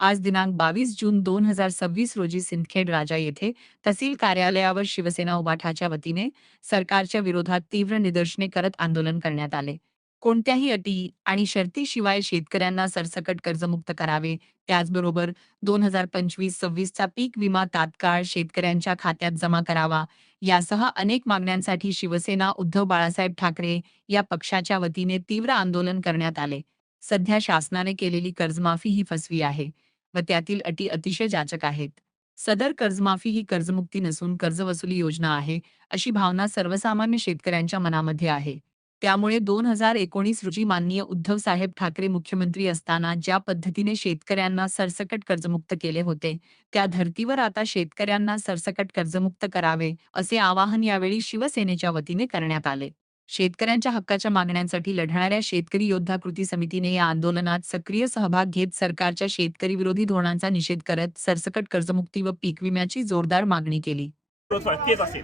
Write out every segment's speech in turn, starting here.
आज दिनांक 22 जून 2026 रोजी सिंदखेड राजा येथे तहसील कार्यालयावर शिवसेना उभाठाच्या वतीने सरकारच्या विरोधात तीव्र निदर्शने करत आंदोलन करण्यात आले. कोणत्याही अटी आणि शर्तीशिवाय शेतकऱ्यांना सरसकट कर्जमुक्त करावे, त्याचबरोबर 2025-26 चा पीक विमा तात्काळ शेतकऱ्यांच्या खात्यात जमा करावा, यासह अनेक मागण्यांसाठी शिवसेना उद्धव बाळासाहेब ठाकरे या पक्षाच्या वतीने तीव्र आंदोलन करण्यात आले. सध्या शासनाने केलेली कर्जमाफी ही फसवी आहे व त्यातील अटी अतिशय जाचक आहेत. सदर कर्जमाफी ही कर्जमुक्ती नसून कर्जवसुली योजना आहे, अशी भावना सर्वसामान्य शेतकऱ्यांच्या मनामध्ये आहे. त्यामुळे 2019 रोजी माननीय उद्धव साहेब ठाकरे मुख्यमंत्री असताना ज्या पद्धतीने शेतकऱ्यांना सरसकट कर्जमुक्त केले होते, त्या धर्तीवर आता शेतकऱ्यांना सरसकट कर्जमुक्त करावे, असे आवाहन यावेळी शिवसेनेच्या वतीने करण्यात आले. शेतकऱ्यांच्या हक्काच्या मागण्यांसाठी लढणाऱ्या शेतकरी योद्धा कृती समितीने या आंदोलनात सक्रिय सहभाग घेत सरकारच्या शेतकरी विरोधी धोरणांचा निषेध करत सरसकट कर्जमुक्ती व पीक विम्याची जोरदार मागणी केली.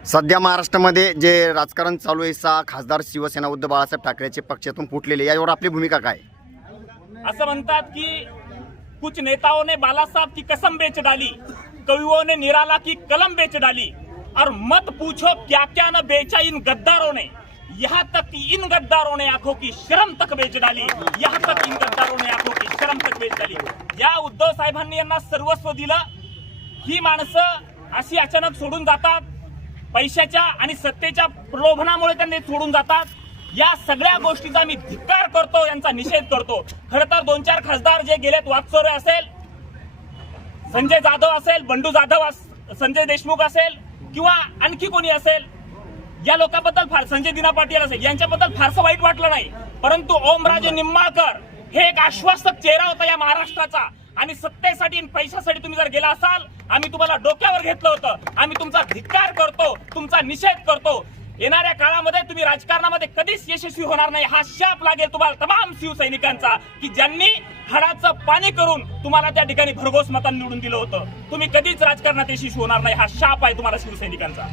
सध्या महाराष्ट्रामध्ये जे राजकारण चालू आहे, 6 खासदार शिवसेना उद्धव बाळासाहेब ठाकरेचे पक्षातून फुटलेले, यावर आपली भूमिका काय? असं म्हणतात की कुछ नेताओं ने बाला साहब की कसम बेच डाली, कवियों ने निराला की कलम बेच डाली, और मत पूछो क्या क्या न बेचा इन गद्दारों ने, यहाँ तक कि इन गद्दारों ने आंखों की शर्म तक बेच डाली, यहाँ तक इन गद्दारों ने आंखों की शर्म तक बेच डाली. या उद्धव साहेबांनी यांना सर्वस्व दिलं. ही माणसं अशी अचानक सोडून जातात, पैशाच्या आणि सत्तेच्या प्रलोभनामुळे त्यांनी सोडून जातात. या सगळ्या गोष्टीचा मी धिक्कार करतो, यांचा निषेध करतो. खरं तर 2-4 खासदार जे गेलेत, वाकचोरे असेल, संजय जाधव असेल, बंडू जाधव, संजय देशमुख असेल किंवा आणखी कोणी असेल, या लोकांबद्दल संजय दिना पाटील असेल, यांच्याबद्दल फारसं वाईट वाटलं नाही. परंतु ओमराजे निंबाळकर हे एक आश्वासक चेहरा होता या महाराष्ट्राचा, आणि सत्तेसाठी आणि पैशासाठी तुम्ही जर गेला असाल, आम्ही तुम्हाला डोक्यावर घेतलं होतं. आम्ही तुमचा धिक्कार करतो, तुमचा निषेध करतो. येणाऱ्या काळामध्ये तुम्ही राजकारणामध्ये कधीच यशस्वी होणार नाही, हा शाप लागेल तुम्हाला तमाम शिवसैनिकांचा, की ज्यांनी हाडाचं पाणी करून तुम्हाला त्या ठिकाणी भरघोस मतांनी निवडून दिलं होतं. तुम्ही कधीच राजकारणात यशस्वी होणार नाही, हा शाप आहे तुम्हाला शिवसैनिकांचा.